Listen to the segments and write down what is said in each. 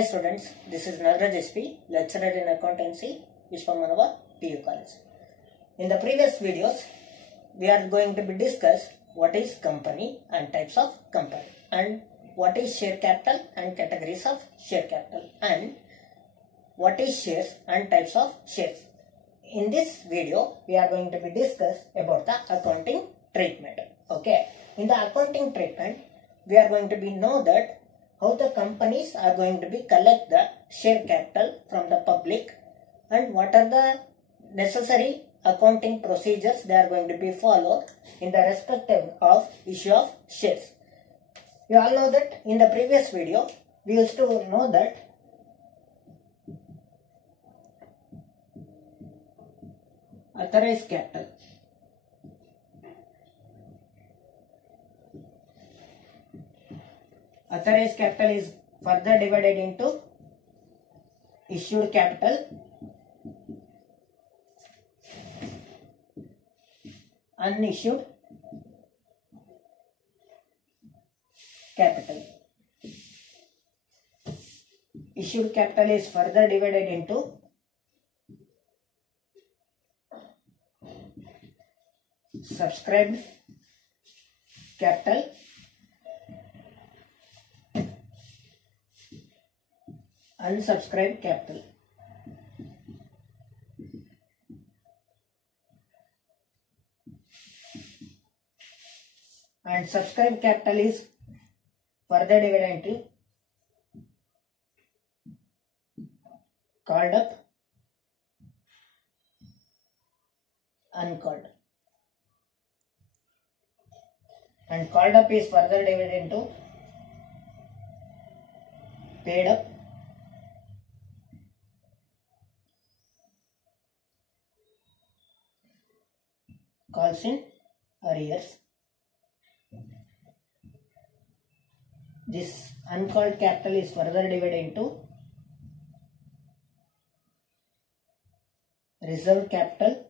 Hi students, this is Nagaraj SP, lecturer in accountancy, Vishwamanava PU College. In the previous videos, we are going to be discuss what is company and types of company, and what is share capital and categories of share capital, and what is shares and types of shares. In this video, we are going to be discuss about the accounting treatment. Okay, in the accounting treatment, we are going to be know that how the companies are going to be collect the share capital from the public, and what are the necessary accounting procedures they are going to be followed in the respective of issue of shares. You all know that in the previous video we used to know that authorized capital, authorized capital is further divided into issued capital, unissued capital. Issued capital is further divided into subscribed capital, unsubscribed capital. And subscribed capital is further divided into called up, uncalled. And called up is further divided into paid up, calls in arrears. This uncalled capital is further divided into reserve capital,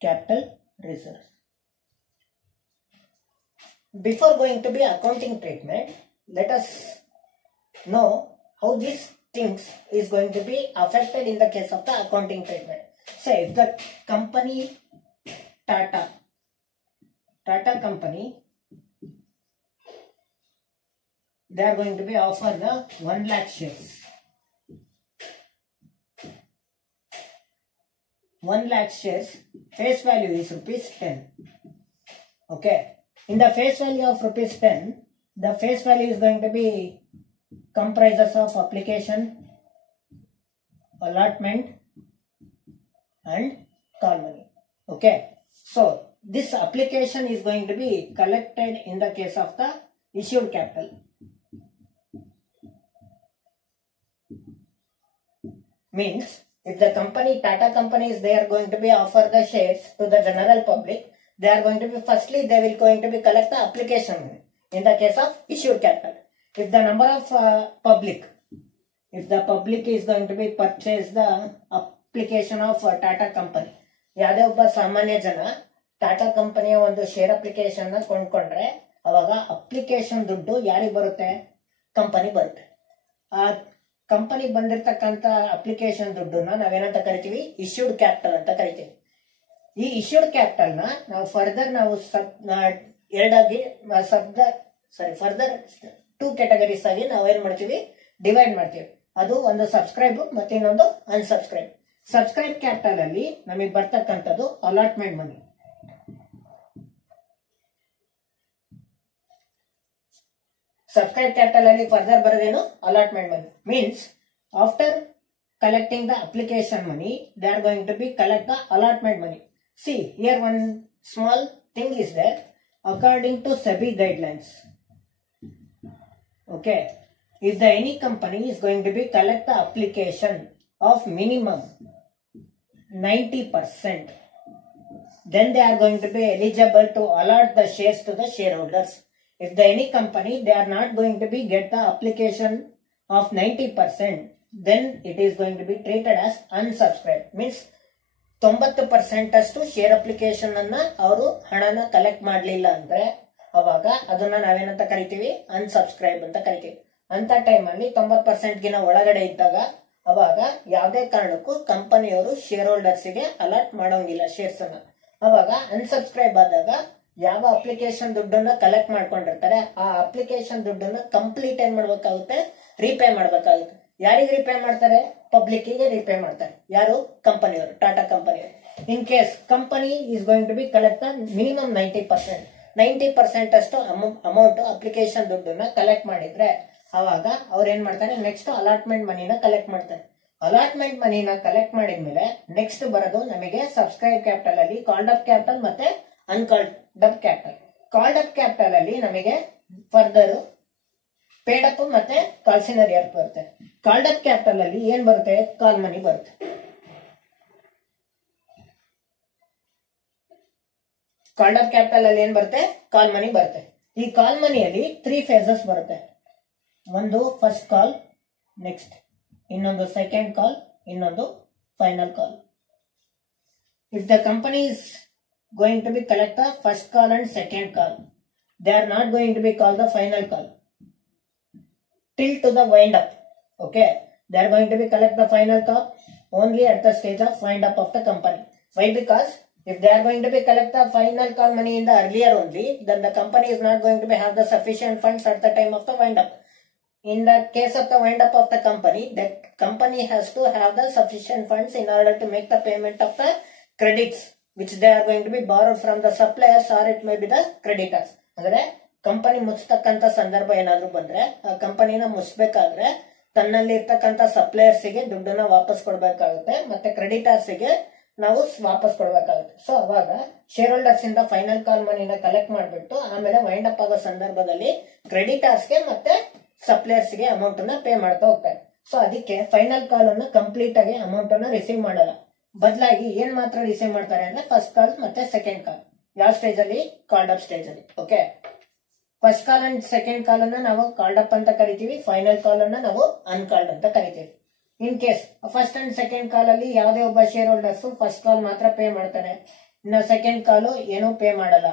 capital reserves. Before going to be accounting treatment, let us know how these things is going to be affected in the case of the accounting treatment. Say if the company Tata company, they are going to be offer the 1 lakh shares. 1 lakh shares, face value is rupees 10. Okay, in the face value of rupees 10, the face value is going to be comprises of application, allotment, and call money. Okay, so this application is going to be collected in the case of the issued capital. Means if the company Tata company is they are going to be offer the shares to the general public, they are going to be firstly they will going to be collect the application in the case of issued capital. If the number of if the public is going to be purchase the application of Tata company, ಯಾವುದೇ ಒಬ್ಬ ಸಾಮಾನ್ಯ ಜನ ಟಾಟಾ ಕಂಪನಿಯ ಒಂದು share application ನ ಕೊಂಡ್ಕೊಂಡ್ರೆ ಅವಾಗ ಅಪ್ಲಿಕೇಶನ್ ದುಡ್ಡು ಯಾರಿಗೆ ಬರುತ್ತೆ? ಕಂಪನಿ ಬರುತ್ತೆ. ಆ ಕಂಪನಿ ಬಂದಿರತಕ್ಕಂತ ಅಪ್ಲಿಕೇಶನ್ ದುಡ್ಡನ್ನ ನಾವೇನಂತ ಕರಿತೀವಿ? ಇಶ್ಯೂಡ್ ಕ್ಯಾಪಿಟಲ್ ಅಂತ ಕರಿತೀವಿ. ಈ ಇಶ್ಯೂಡ್ ಕ್ಯಾಪಿಟಲ್ ನ ನಾವು ಫರ್ದರ್ ನಾವು ಎರಡಾಗಿ ಫರ್ದರ್ 2 ಕ್ಯಾಟಗರೀಸ್ ಆಗಿ ನಾವು ಏನ್ ಮಾಡ್ತೀವಿ? ಡಿವೈಡ್ ಮಾಡ್ತೀವಿ. ಅದು ಒಂದು ಸಬ್ಸ್ಕ್ರೈಬ್ ಮತ್ತೆ ಇನ್ನೊಂದು ಅನ್ಸಬ್ಸ್ಕ್ರೈಬ್. ಸಬ್ಸ್ಕ್ರೈಬ್ ಕ್ಯಾಪಿಟಲ್ ಅಲ್ಲಿ ನಮಗೆ ಬರ್ತಕ್ಕಂಥದ್ದು ಅಲಾಟ್ಮೆಂಟ್ ಮನಿ. ಸಬ್ಸ್ಕ್ರೈಬ್ ಕ್ಯಾಪಿಟಲ್ ಅಲ್ಲಿ ಫರ್ದರ್ ಬರೋದೇನು? Allotment money. Means after collecting the application money, they are going to be collect the allotment money. See, here one small thing is there. According to SEBI guidelines, okay, if the any company is going to be collect the application of minimum 90%, then they are going to be eligible to allot the shares to the shareholders. If the any company they are not going to be get the application of 90%, then it is going to be treated as unsubscribed. Means 90% ಅಷ್ಟು share application ಅನ್ನ ಅವರು ಹಣನ ಕಲೆಕ್ಟ್ ಮಾಡ್ಲಿಲ್ಲ ಅಂದ್ರೆ ಅವಾಗ ಅದನ್ನ ನಾವೇನಂತ ಕರಿತೀವಿ, ಅನ್ಸಬ್ಸ್ಕ್ರೈಬ್ ಅಂತ ಕರಿತೀವಿ. ಅಂತ ಟೈಮ್ ಅಲ್ಲಿ 90% ಗಿನ ಒಳಗಡೆ ಇದ್ದಾಗ ಅವಾಗ ಯಾವುದೇ ಕಾರಣಕ್ಕೂ ಕಂಪನಿಯವರು ಶೇರ್ ಹೋಲ್ಡರ್ಸ್ ಗೆ ಅಲಾಟ್ ಮಾಡೋಂಗಿಲ್ಲ ಶೇರ್ಸ್ ಅನ್ನ. ಅವಾಗ ಅನ್ಸಬ್ಸ್ಕ್ರೈಬ್ ಆದಾಗ ಯಾವ ಅಪ್ಲಿಕೇಶನ್ ದುಡ್ಡನ್ನ ಕಲೆಕ್ಟ್ ಮಾಡ್ಕೊಂಡಿರ್ತಾರೆ ಆ ಅಪ್ಲಿಕೇಶನ್ ದುಡ್ಡನ್ನ ಕಂಪ್ಲೀಟ್ ಏನ್ ಮಾಡ್ಬೇಕಾಗುತ್ತೆ, ರೀಪೇ ಮಾಡ್ಬೇಕಾಗುತ್ತೆ. ಯಾರಿಗೆ ರೀಪೇ ಮಾಡ್ತಾರೆ? ಪಬ್ಲಿಕ್ ಗೆ ರೀಪೇ ಮಾಡ್ತಾರೆ. ಯಾರು? ಕಂಪನಿಯವರು, ಟಾಟಾ ಕಂಪನಿಯವರು. In case company is going to be collect minimum 90% ಅಷ್ಟು ಅಮೌಂಟ್ ಅಪ್ಲಿಕೇಶನ್ ದುಡ್ಡನ್ನ ಕಲೆಕ್ಟ್ ಮಾಡಿದ್ರೆ ಅವಾಗ ಅವ್ರು ಏನ್ ಮಾಡ್ತಾರೆ, ನೆಕ್ಸ್ಟ್ ಅಲಾಟ್ಮೆಂಟ್ ಮನಿನ ಕಲೆಕ್ಟ್ ಮಾಡ್ತಾರೆ. ಅಲಾಟ್ಮೆಂಟ್ ಮನಿನ ಕಲೆಕ್ಟ್ ಮಾಡಿದ್ಮೇಲೆ ನೆಕ್ಸ್ಟ್ ಬರೋದು ನಮಗೆ ಸಬ್ಸ್ಕ್ರೈಬ್ ಕ್ಯಾಪಿಟಲ್ ಅಲ್ಲಿ ಕಾಲ್ಡ್ ಅಪ್ ಕ್ಯಾಪಿಟಲ್ ಮತ್ತೆ uncalled up capital. Called up capital ಅಲ್ಲಿ ನಮಗೆ ಫರ್ದರ್ ಪೇಡ್ ಅಪ್ ಮತ್ತೆ ಕಾಲ್ಸಿನರಿ ಅಪ್ ಬರುತ್ತೆ. ಕಾಲ್ಡ್ ಅಪ್ ಕ್ಯಾಪಿಟಲ್ ಅಲ್ಲಿ ಏನ್ ಬರುತ್ತೆ? ಕಾಲ್ ಮನಿ ಬರುತ್ತೆ. ಕಾಲ್ಡ್ ಅಪ್ ಕ್ಯಾಪಿಟಲ್ ಅಲ್ಲಿ ಏನ್ ಬರುತ್ತೆ? ಕಾಲ್ ಮನಿ ಬರುತ್ತೆ. ಈ ಕಾಲ್ ಮನಿಯಲ್ಲಿ 3 ಫೇಸಸ್ ಬರುತ್ತೆ. ಒಂದು ಫಸ್ಟ್ ಕಾಲ್, ನೆಕ್ಸ್ಟ್ ಇನ್ನೊಂದು ಸೆಕೆಂಡ್ ಕಾಲ್, ಇನ್ನೊಂದು final call. If the company is going to be collect the first call and second call, they are not going to be call the final call till to the wind up. Okay, they are going to be collect the final call only at the stage of wind up of the company. Why? Because if they are going to be collect the final call money in the earlier only, then the company is not going to be have the sufficient funds at the time of the wind up. In the case of the wind up of the company, that company has to have the sufficient funds in order to make the payment of the credits which they are going to be borrowed from the suppliers, or it may be the creditors. ಅಂದ್ರೆ ಕಂಪನಿ ಮುಚ್ಚತಕ್ಕಂತ ಸಂದರ್ಭ ಏನಾದ್ರು ಬಂದ್ರೆ ಆ ಕಂಪನಿನ ಮುಚ್ಚಬೇಕಾದ್ರೆ ತನ್ನಲ್ಲಿ ಇರ್ತಕ್ಕಂತ ಸಪ್ಲೈಯರ್ಸ್ ಗೆ ದುಡ್ಡನ್ನ ವಾಪಸ್ ಕೊಡ್ಬೇಕಾಗುತ್ತೆ, ಮತ್ತೆ ಕ್ರೆಡಿಟರ್ಸ್ ಗೆ ನಾವು ವಾಪಸ್ ಕೊಡ್ಬೇಕಾಗುತ್ತೆ. ಸೊ ಅವಾಗ ಶೇರ್ ಹೋಲ್ಡರ್ಸ್ ಇಂದ ಫೈನಲ್ ಕಾಲ್ ಮನಿನ ಕಲೆಕ್ಟ್ ಮಾಡ್ಬಿಟ್ಟು ಆಮೇಲೆ ವೈಂಡ್ ಅಪ್ ಆಗೋ ಸಂದರ್ಭದಲ್ಲಿ ಕ್ರೆಡಿಟರ್ಸ್ ಗೆ ಮತ್ತೆ ಸಪ್ಲೈಯರ್ಸ್ ಗೆ ಅಮೌಂಟ್ ಅನ್ನ ಪೇ ಮಾಡ್ತಾ ಹೋಗ್ತಾರೆ. ಸೊ ಅದಕ್ಕೆ ಫೈನಲ್ ಕಾಲ್ ಅನ್ನ ಕಂಪ್ಲೀಟ್ ಆಗಿ ಅಮೌಂಟ್ ಅನ್ನ ರಿಸೀವ್ ಮಾಡಲ್ಲ. ಬದಲಾಗಿ ಏನ್ ಮಾತ್ರ ರಿಸೀವ್ ಮಾಡ್ತಾರೆ ಅಂದ್ರೆ ಫಸ್ಟ್ ಕಾಲ್ ಮತ್ತೆ ಸೆಕೆಂಡ್ ಕಾಲ್. ಯಾವ ಸ್ಟೇಜ್ ಅಲ್ಲಿ? ಕಾಲ್ಡ್ ಅಪ್ ಸ್ಟೇಜ್ ಅಲ್ಲಿ. Okay, first call and second ಕಾಲ್ ಅನ್ನ ನಾವು ಕಾಲ್ಡ್ ಅಪ್ ಅಂತ ಕರಿತೀವಿ, ಫೈನಲ್ ಕಾಲ್ ಅನ್ನ ನಾವು ಅನ್ಕಾಲ್ಡ್ ಅಂತ ಕರಿತೀವಿ. In case first and second ಕಾಲ್ ಅಲ್ಲಿ ಯಾವುದೇ ಒಬ್ಬ ಶೇರ್ ಹೋಲ್ಡರ್ಸ್ ಫಸ್ಟ್ ಕಾಲ್ ಮಾತ್ರ ಪೇ ಮಾಡ್ತಾನೆ, ಇನ್ನು ಸೆಕೆಂಡ್ ಕಾಲು ಏನೂ ಪೇ ಮಾಡಲ್ಲ.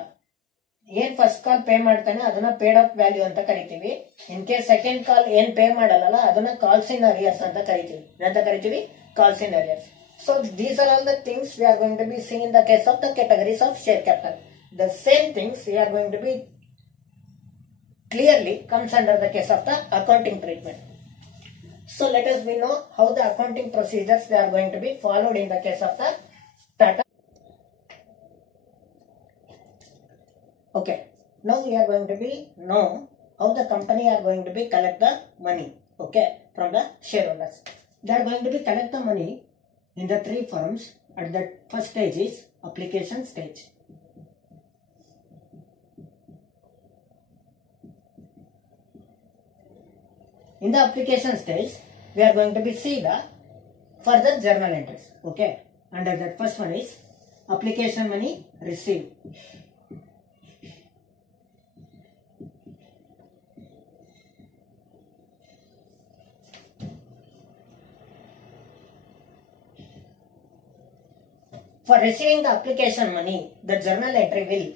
ಏನ್ ಫಸ್ಟ್ ಕಾಲ್ ಪೇ ಮಾಡ್ತಾನೆ ಅದನ್ನ ಪೇಡ್ ಅಪ್ ವ್ಯಾಲ್ಯೂ ಅಂತ ಕರಿತೀವಿ. ಇನ್ ಕೇಸ್ ಸೆಕೆಂಡ್ ಕಾಲ್ ಏನ್ ಪೇ ಮಾಡಲ್ಲ ಅದನ್ನ ಕಾಲ್ಸ್ ಇನ್ ಅರಿಯರ್ಸ್ ಅಂತ ಕರಿತೀವಿ. Calls in arrears. So these are all the things we are going to be seen in the case of the categories of share capital. The same things we are going to be clearly comes under the case of the accounting treatment. So let us we know how the accounting procedures they are going to be followed in the case of the Tata. Okay, now we are going to be know how the company are going to be collect the money, okay, from the shareholders. They are going to be collect the money in the 3 forms. At the first stage is application stage. In the application stage, we are going to be see the further journal entries. Okay, under that first one is application money received. For receiving the application money, the journal entry will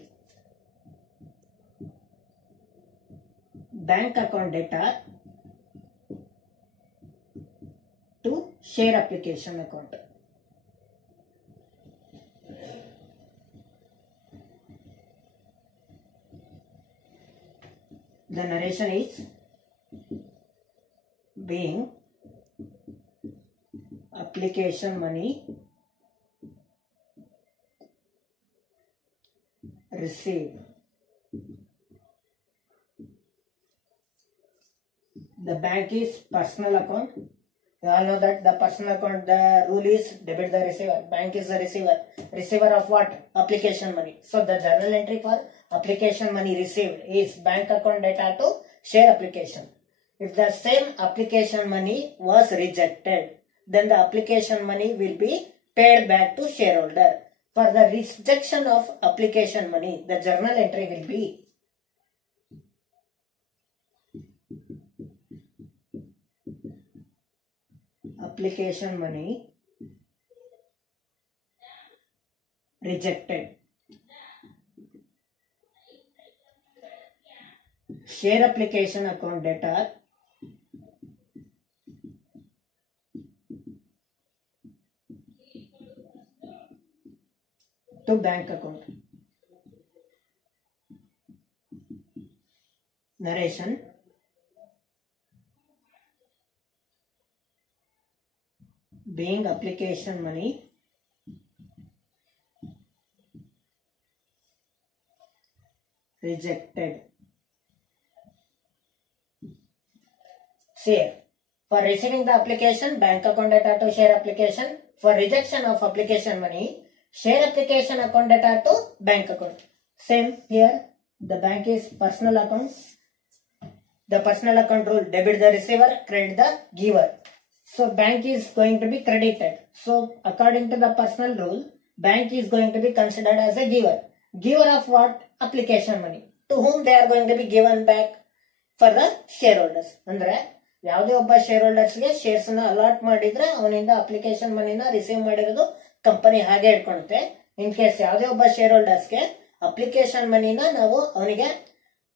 bank account data to share application account. The narration is being application money received. The bank is personal account. You all know that the personal account, the rule is debit the receiver. Bank is the receiver. Receiver of what? Application money. So the journal entry for application money received is bank account data to share application. If the same application money was rejected, then the application money will be paid back to shareholder. For the rejection of application money, the journal entry will be application money rejected. Share application account data to bank account. Narration. Being application money rejected. See, for receiving the application, bank account data to share application. For rejection of application money, share application account data to bank account. Same here. The bank is personal account. The personal account rule: debit the receiver, credit the giver. So bank is going to be credited. So according to the personal rule, bank is going to be considered as a giver. Giver of what? Application money. To whom they are going to be given back? For the shareholders. ಅಂದ್ರೆ ಯಾವುದೇ ಒಬ್ಬ ಶೇರ್ ಹೋಲ್ಡರ್ಸ್ಗೆ ಶೇರ್ಸ್ ನ ಅಲಾಟ್ ಮಾಡಿದ್ರೆ ಅವನಿಂದ ಅಪ್ಲಿಕೇಶನ್ ಮನಿನ ರಿಸೀವ್ ಮಾಡಿರೋದು ಕಂಪನಿ ಹಾಗೆ ಇಟ್ಕೊಳುತ್ತೆ. ಇನ್ ಕೇಸ್ ಯಾವುದೇ ಒಬ್ಬ ಶೇರ್ ಹೋಲ್ಡರ್ಸ್ಗೆ ಅಪ್ಲಿಕೇಶನ್ ಮನಿನ ನಾವು ಅವನಿಗೆ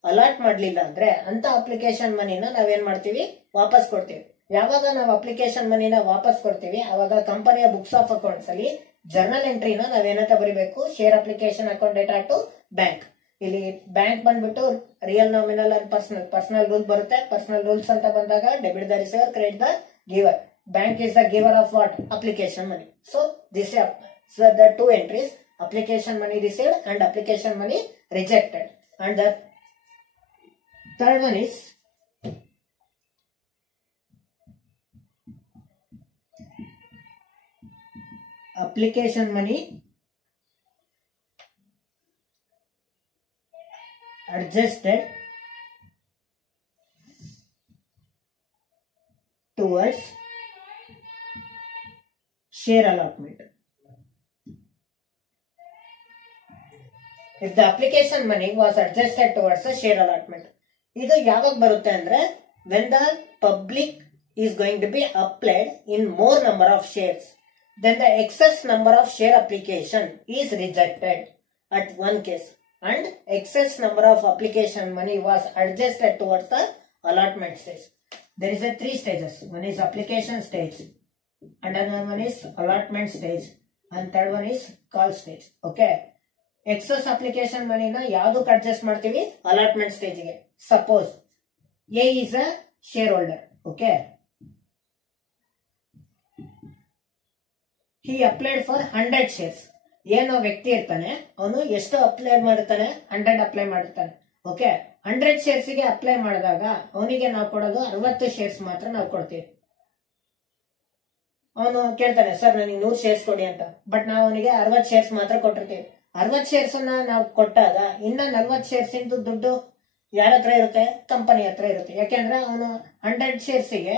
ಅಲಾಟ್ ಮಾಡ್ಲಿಲ್ಲ ಅಂದ್ರೆ ಅಂತ ಅಪ್ಲಿಕೇಶನ್ ಮನಿನ ನಾವೇನ್ ಮಾಡ್ತೀವಿ? ವಾಪಸ್ ಕೊಡ್ತೀವಿ. ಯಾವಾಗ ನಾವು ಅಪ್ಲಿಕೇಶನ್ ಮನಿನ ವಾಪಸ್ ಕೊಡ್ತೀವಿ ಅವಾಗ ಕಂಪನಿಯ ಬುಕ್ಸ್ ಆಫ್ ಅಕೌಂಟ್ಸ್ ಅಲ್ಲಿ ಜರ್ನಲ್ ಎಂಟ್ರಿನ ನಾವೇನಂತ ಬರೀಬೇಕು? Share application account data to bank. ಇಲ್ಲಿ ಬ್ಯಾಂಕ್ ಬಂದ್ಬಿಟ್ಟು real nominal and personal rule ಬರುತ್ತೆ. ಪರ್ಸನಲ್ ರೂಲ್ಸ್ ಅಂತ ಬಂದಾಗ debit the receiver, credit the giver. Bank is the giver of what? Application money. So this the two entries: application money received and application money rejected. And the third one is application money adjusted towards share allotment. If the application money was adjusted towards the share allotment. ಇದು ಯಾವಾಗ ಬರುತ್ತೆ ಅಂದ್ರೆ when the public is going to be applied in more number of shares, then the excess number of share application is rejected at one case, and excess number of application money was adjusted towards the allotment stage. There is a 3 stages. One is application stage, another one is allotment stage, and third one is call stage. Okay. Excess application ಮನಿನ ಯಾವ್ದಕ್ಕೆ adjust ಮಾಡ್ತೀವಿ? Allotment ಸ್ಟೇಜ್ಗೆ. Suppose A is a shareholder. Okay, he applied for 100 shares. ಏನೋ ವ್ಯಕ್ತಿ ಇರ್ತಾನೆ, ಅವನು ಎಷ್ಟು ಅಪ್ಲೈ ಮಾಡಿರ್ತಾನೆ? 100 ಅಪ್ಲೈ ಮಾಡಿರ್ತಾನೆ. ಓಕೆ, 100 ಶೇರ್ಸ್ಗೆ ಅಪ್ಲೈ ಮಾಡಿದಾಗ ಅವನಿಗೆ ನಾವು ಕೊಡೋದು 60 ಶೇರ್ಸ್ ಮಾತ್ರ ನಾವು ಕೊಡ್ತೀವಿ. ಅವನು ಕೇಳ್ತಾನೆ, ಸರ್ ನನಗೆ 100 ಶೇರ್ಸ್ ಕೊಡಿ ಅಂತ. ಬಟ್ ನಾವು ಅವನಿಗೆ 60 ಶೇರ್ಸ್ ಮಾತ್ರ ಕೊಟ್ಟಿರ್ತೀವಿ. 60 ಶೇರ್ಸ್ ನಾವು ಕೊಟ್ಟಾಗ ಇನ್ನ 40 ಶೇರ್ಸ್ ಇಂದು ದುಡ್ಡು ಯಾರ ಹತ್ರ ಇರುತ್ತೆ? ಕಂಪನಿ ಹತ್ರ ಇರುತ್ತೆ. ಯಾಕೆಂದ್ರೆ ಅವನು 100 ಶೇರ್ಸ್ಗೆ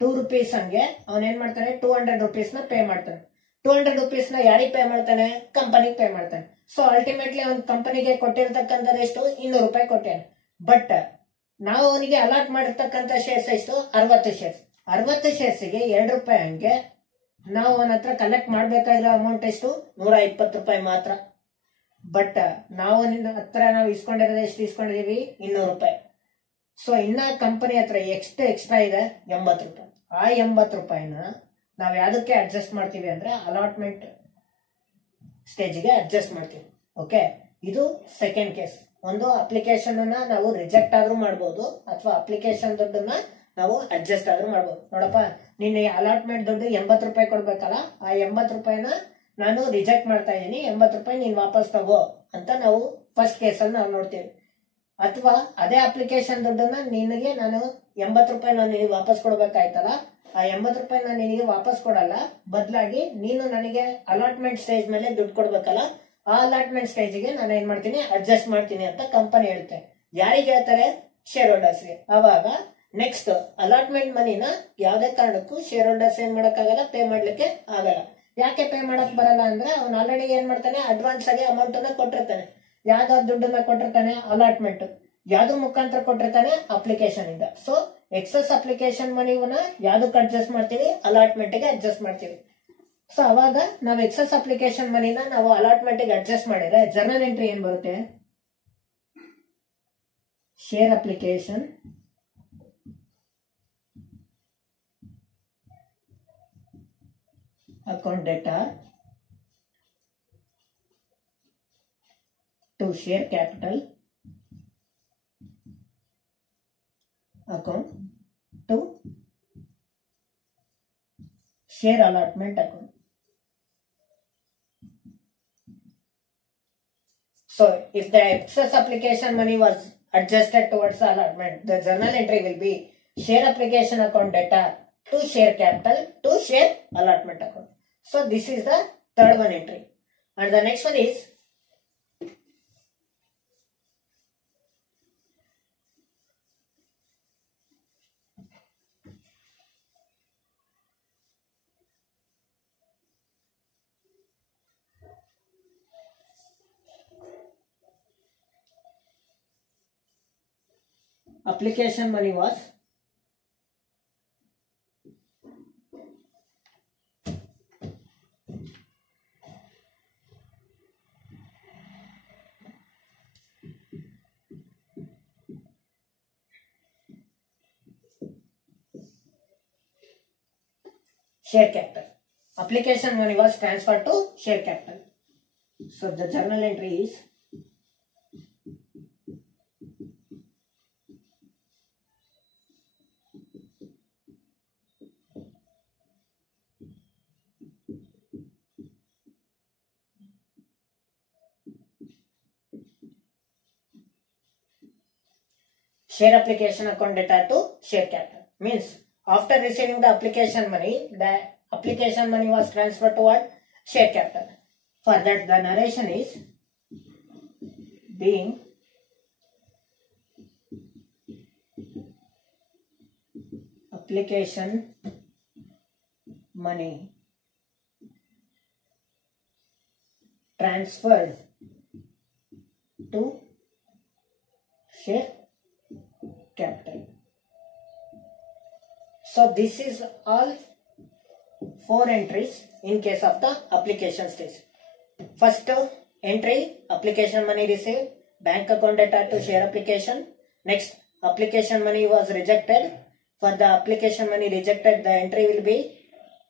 2 ರೂಪೀಸ್ ಹಂಗೆ ಅವನ್ ಏನ್ ಮಾಡ್ತಾನೆ? 200 ರೂಪೀಸ್ ನ ಪೇ ಮಾಡ್ತಾನೆ. 200 ರೂಪೀಸ್ ನ ಯಾರಿಗೆ ಪೇ ಮಾಡ್ತಾನೆ? ಕಂಪನಿಗೆ ಪೇ ಮಾಡ್ತಾನೆ. ಸೊ ಅಲ್ಟಿಮೇಟ್ಲಿ ಅವ್ನ ಕಂಪನಿಗೆ ಕೊಟ್ಟಿರ್ತಕ್ಕಂಥದ್ದು ಎಷ್ಟು? 200 ರೂಪಾಯಿ ಕೊಟ್ಟಾನೆ. ಬಟ್ ನಾವು ಅವನಿಗೆ ಅಲಾಟ್ ಮಾಡಿರ್ತಕ್ಕಂಥ ಶೇರ್ಸ್ ಎಷ್ಟು? 60 ಶೇರ್ಸ್. 60 ಶೇರ್ಸ್ಗೆ 2 ರೂಪಾಯಿ ಹಂಗೆ ನಾವು ಅವನ ಹತ್ರ ಕಲೆಕ್ಟ್ ಮಾಡ್ಬೇಕಾಗಿರೋ ಅಮೌಂಟ್ ಎಷ್ಟು? 120 ರೂಪಾಯಿ ಮಾತ್ರ. ಬಟ್ ನಾವು ನಿನ್ನ ಹತ್ರ ನಾವು ಇಸ್ಕೊಂಡಿರೋದು ಎಷ್ಟು ಇಸ್ಕೊಂಡಿದೀವಿ? 200 ರೂಪಾಯಿ. ಸೊ ಇನ್ನ ಕಂಪನಿ ಹತ್ರ ಎಷ್ಟು ಎಕ್ಸ್ಟ್ರಾ ಇದೆ? 80 ರೂಪಾಯಿ. ಆ 80 ರೂಪಾಯಿನ ನಾವ್ ಯಾವ್ದಕ್ಕೆ ಅಡ್ಜಸ್ಟ್ ಮಾಡ್ತೀವಿ ಅಂದ್ರೆ ಅಲಾಟ್ಮೆಂಟ್ ಸ್ಟೇಜ್ಗೆ ಅಡ್ಜಸ್ಟ್ ಮಾಡ್ತೀವಿ. ಓಕೆ, ಇದು ಸೆಕೆಂಡ್ ಕೇಸ್. ಒಂದು ಅಪ್ಲಿಕೇಶನ್ ಅನ್ನ ನಾವು ರಿಜೆಕ್ಟ್ ಆದ್ರೂ ಮಾಡಬಹುದು, ಅಥವಾ ಅಪ್ಲಿಕೇಶನ್ ದುಡ್ಡನ್ನ ನಾವು ಅಡ್ಜಸ್ಟ್ ಆದ್ರೂ ಮಾಡಬಹುದು. ನೋಡಪ್ಪ, ನಿನ್ನೆ ಅಲಾಟ್ಮೆಂಟ್ ದುಡ್ಡು 80 ರೂಪಾಯಿ ಕೊಡ್ಬೇಕಲ್ಲ, ಆ 80 ರೂಪಾಯಿನ ನಾನು ರಿಜೆಕ್ಟ್ ಮಾಡ್ತಾ ಇದ್ದೀನಿ, 80 ರೂಪಾಯಿ ನೀನ್ ವಾಪಸ್ ತಗೋ ಅಂತ ನಾವು ಫಸ್ಟ್ ಕೇಸಲ್ಲಿ ನಾವು ನೋಡ್ತೀವಿ. ಅಥವಾ ಅದೇ ಅಪ್ಲಿಕೇಶನ್ ದುಡ್ಡನ್ನ ನಿನಗೆ ನಾನು 80 ರೂಪಾಯಿ ನಾನು ವಾಪಸ್ ಕೊಡ್ಬೇಕಾಯ್ತಲ್ಲ, ಆ 80 ರೂಪಾಯಿ ನಾನು ನಿನಗೆ ವಾಪಸ್ ಕೊಡಲ್ಲ, ಬದಲಾಗಿ ನೀನು ನನಗೆ ಅಲಾಟ್ಮೆಂಟ್ ಸ್ಟೇಜ್ ಮೇಲೆ ದುಡ್ಡು ಕೊಡ್ಬೇಕಲ್ಲ, ಆ ಅಲಾಟ್ಮೆಂಟ್ ಸ್ಟೇಜ್ಗೆ ನಾನು ಏನ್ ಮಾಡ್ತೀನಿ? ಅಡ್ಜಸ್ಟ್ ಮಾಡ್ತೀನಿ ಅಂತ ಕಂಪನಿ ಹೇಳುತ್ತೆ. ಯಾರಿಗೆ ಹೇಳ್ತಾರೆ? ಶೇರ್ ಹೋಲ್ಡರ್ಸ್ಗೆ. ಅವಾಗ ನೆಕ್ಸ್ಟ್ ಅಲಾಟ್ಮೆಂಟ್ ಮನಿನ ಯಾವ್ದೇ ಕಾರಣಕ್ಕೂ ಶೇರ್ ಹೋಲ್ಡರ್ಸ್ ಏನ್ ಮಾಡಕ್ಕಾಗಲ್ಲ? ಪೇ ಮಾಡ್ಲಿಕ್ಕೆ ಆಗಲ್ಲ. ಯಾಕೆ ಪೇ ಮಾಡಕ್ ಬರಲ್ಲ ಅಂದ್ರೆ ಅವ್ನು ಆಲ್ರೆಡಿ ಏನ್ ಮಾಡ್ತಾನೆ? ಅಡ್ವಾನ್ಸ್ ಆಗಿ ಅಮೌಂಟ್ ಅನ್ನ ಕೊಟ್ಟಿರ್ತಾನೆ. ಯಾವ್ದಾವ್ ದುಡ್ಡನ್ನ ಕೊಟ್ಟಿರ್ತಾನೆ? ಅಲಾಟ್ಮೆಂಟ್. ಯಾವ್ದ್ರ ಮುಖಾಂತರ ಕೊಟ್ಟಿರ್ತಾನೆ? ಅಪ್ಲಿಕೇಶನ್ ಇಂದ. ಸೊ ಎಕ್ಸಸ್ ಅಪ್ಲಿಕೇಶನ್ ಮನಿವನ್ನ ಯಾವ್ದಕ್ಕೆ ಅಡ್ಜಸ್ಟ್ ಮಾಡ್ತೀವಿ? ಅಲಾಟ್ಮೆಂಟ್ ಗೆ ಅಡ್ಜಸ್ಟ್ ಮಾಡ್ತೀವಿ. ಸೊ ಅವಾಗ ನಾವು ಎಕ್ಸಸ್ ಅಪ್ಲಿಕೇಶನ್ ಮನಿನ ನಾವು ಅಲಾಟ್ಮೆಂಟ್ ಅಡ್ಜಸ್ಟ್ ಮಾಡಿದ್ರೆ ಜರ್ನಲ್ ಎಂಟ್ರಿ ಏನ್ ಬರುತ್ತೆ, share application account data to share capital account to share allotment account. So if the excess application money was adjusted towards the allotment, the journal entry will be share application account data to share capital to share allotment account. So this is the third one entry. And the next one is application money was share capital. Application money was transferred to share capital. So the journal entry is share application account data to share capital. Means after receiving the application money was transferred toward share capital. For that the narration is being application money transferred to share capital. So this is all 4 entries in case of the application stage. First entry, application money received, bank account data to share application. Next, application money was rejected. For the application money rejected, the entry will be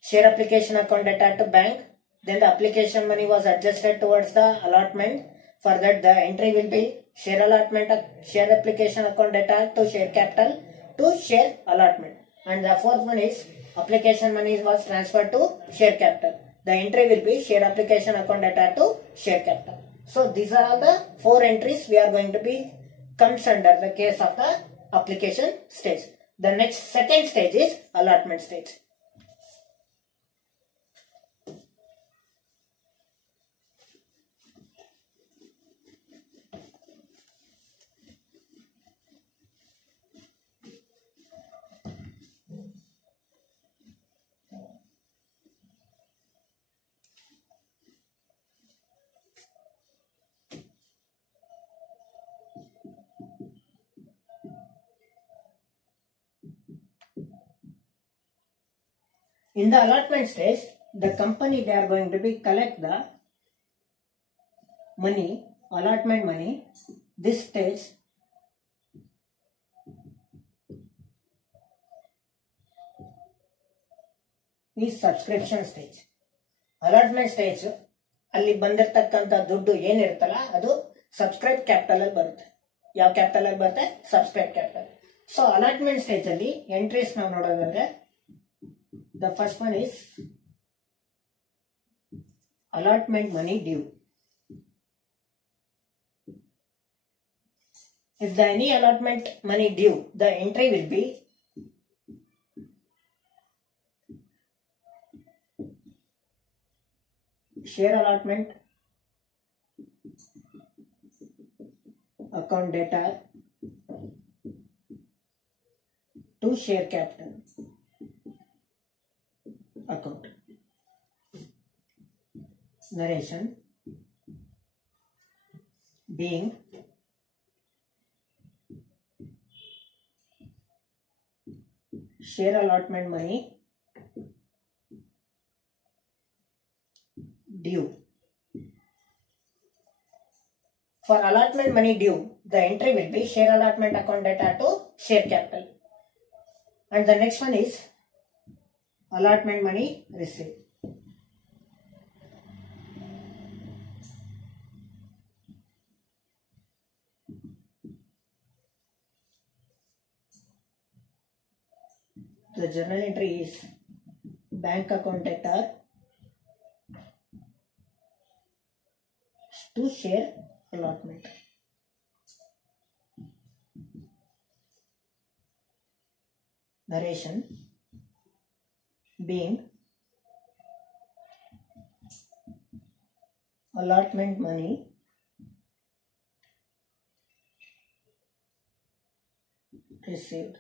share application account data to bank. Then the application money was adjusted towards the allotment. For that the entry will be share application account data to share capital to share allotment. And the fourth one is application money was transferred to share capital. The entry will be share application account data to share capital. So these are all the 4 entries we are going to be comes under the case of the application stage. The next second stage is allotment stage. In the allotment stage, the company they are going to be collect the money, allotment money. This stage is subscription stage. Allotment stage ಅಲ್ಲಿ ಬಂದಿರತಕ್ಕಂತ ದುಡ್ಡು ಏನಿರುತ್ತಲ್ಲ ಅದು subscribe capital ಅಲ್ಲಿ ಬರುತ್ತೆ. ಯಾವ ಕ್ಯಾಪಿಟಲ್ ಅಲ್ಲಿ ಬರುತ್ತೆ? Subscribe capital. So allotment stage ಅಲ್ಲಿ ಎಂಟ್ರೀಸ್ ನಾವು ನೋಡೋದಾದ್ರೆ the first one is allotment money due. If the any allotment money due, the entry will be share allotment account data to share capital account. Narration being share allotment money due. For allotment money due, the entry will be share allotment account data to share capital. And the next one is allotment money received. The journal entry is bank account data to share allotment. Narration being allotment money received.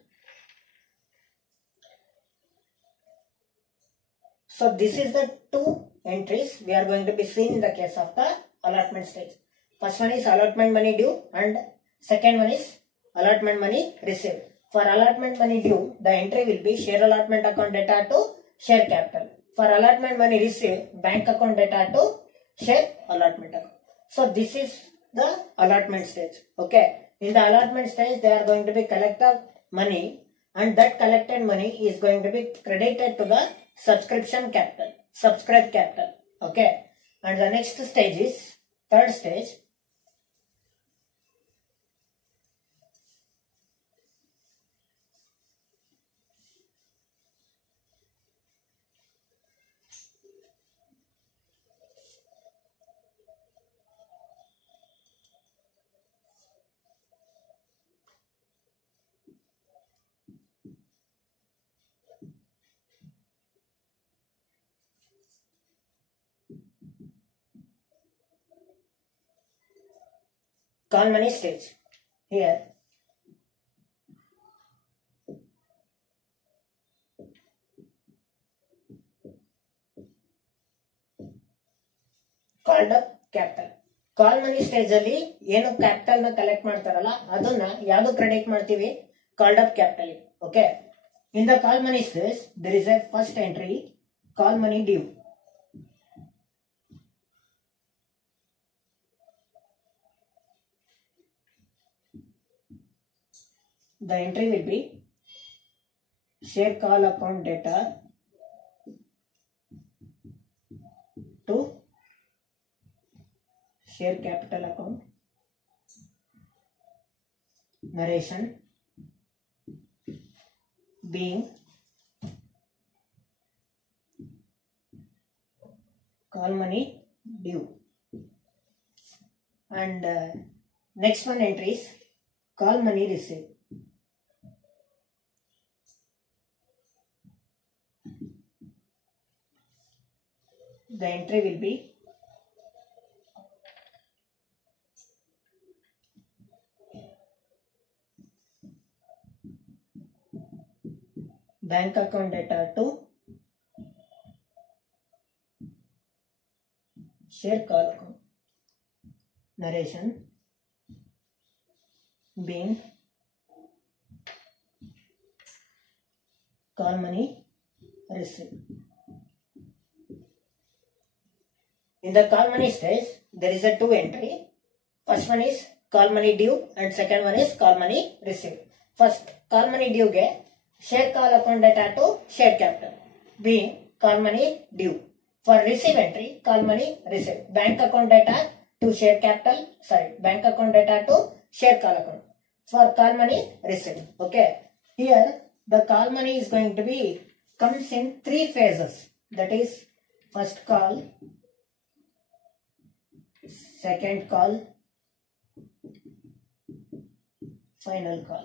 So this is the two entries we are going to be seeing in the case of the allotment stage. First one is allotment money due and second one is allotment money received. For allotment money due, the entry will be share allotment account data to share capital. For allotment money received, bank account data to share allotment account. So this is the allotment stage. Okay. In the allotment stage, they are going to be collect the money and that collected money is going to be credited to the subscription capital, subscribe capital. Okay. And the next stage is third stage. Call money stage. Here called up capital. Call money stage ಅಲ್ಲಿ ಏನು ಕ್ಯಾಪಿಟಲ್ ನ ಕಲೆಕ್ಟ್ ಮಾಡ್ತಾರಲ್ಲ ಅದನ್ನ ಯಾವ್ದು credit ಮಾಡ್ತೀವಿ, called up capital. Okay, in the call money stage there is a first entry call money due. The entry will be share call account data to share capital account. Narration being call money due. And next one entry is call money received. The entry will be bank account data to share call account. Narration being call money received. In the call money stage, there is a two entry. First one is call money due and second one is call money received. First, call money due ge share call account data to share capital being call money due. For receive entry, call money received. Bank account data to share capital, bank account data to share call account. For call money received. Okay, here the call money is going to be comes in three phases. That is first call, second call, final call.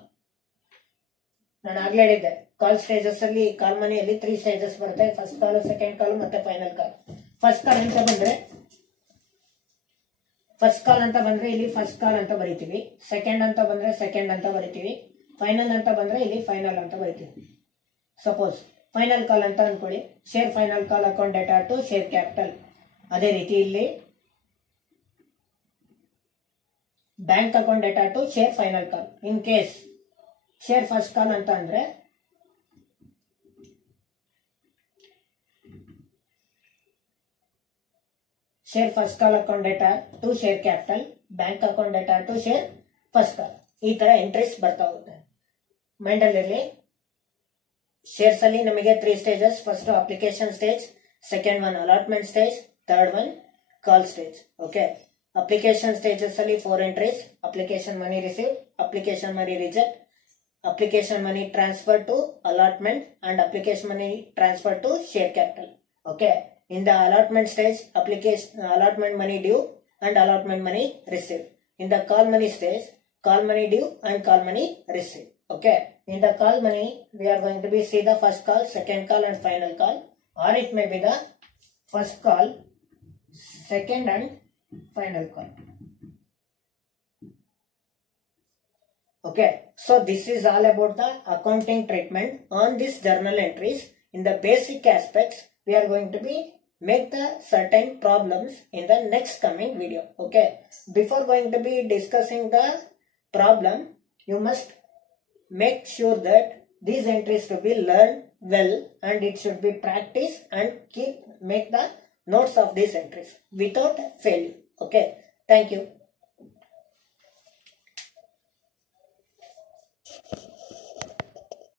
ನಾನು ಆಗ್ಲೇ ಹೇಳಿದ್ದೆ ಕಾಲ್ ಸ್ಟೇಜಸ್ ಅಲ್ಲಿ ಕಾಲ್ ಮನಿಯಲ್ಲಿ 3 ಸ್ಟೇಜಸ್ ಬರುತ್ತೆ. First call, second ಕಾಲ್ ಮತ್ತೆ final call. First call ಅಂತ ಬಂದ್ರೆ ಇಲ್ಲಿ ಫಸ್ಟ್ ಕಾಲ್ ಅಂತ ಬರೀತೀವಿ. ಸೆಕೆಂಡ್ ಅಂತ ಬಂದ್ರೆ ಸೆಕೆಂಡ್ ಅಂತ ಬರೀತೀವಿ. ಫೈನಲ್ ಅಂತ ಬಂದ್ರೆ ಇಲ್ಲಿ ಫೈನಲ್ ಅಂತ ಬರೀತೀವಿ. ಸಪೋಸ್ ಫೈನಲ್ ಕಾಲ್ ಅಂತ ಅನ್ಕೊಳ್ಳಿ, share final call account data to share capital. ಅದೇ ರೀತಿ ಇಲ್ಲಿ bank account data to share final call. In case share first call ಅಂತ ಅಂದ್ರೆ share first call account data to share capital, bank account data to share first call. ಈ ತರ ಎಂಟ್ರೀಸ್ ಬರ್ತಾ ಹೋಗುತ್ತೆ. ಮೈಂಡ್ ಅಲ್ಲಿ ಇರಲಿ. ಶೇರ್ಸ್ ಅಲ್ಲಿ ನಮಗೆ 3 stages. First application stage, second one allotment stage, third one call stage. Okay, application stages ಅಲ್ಲಿ 4 entries. Application money receive, application money reject, application money transfer to allotment, and application money transfer to share capital. Okay, in the allotment stage, allotment money due and allotment money received. In the call money stage, call money due and call money received. Okay, in the call money, we are going to be see the first call, second call and final call, or it may be the first call, second and final call. Okay, so this is all about the accounting treatment on this journal entries. In the basic aspects, we are going to be make the certain problems in the next coming video. Okay, before going to be discussing the problem, you must make sure that these entries to be learned well, and it should be practiced, and make the notes of these entries without failure. Okay, thank you.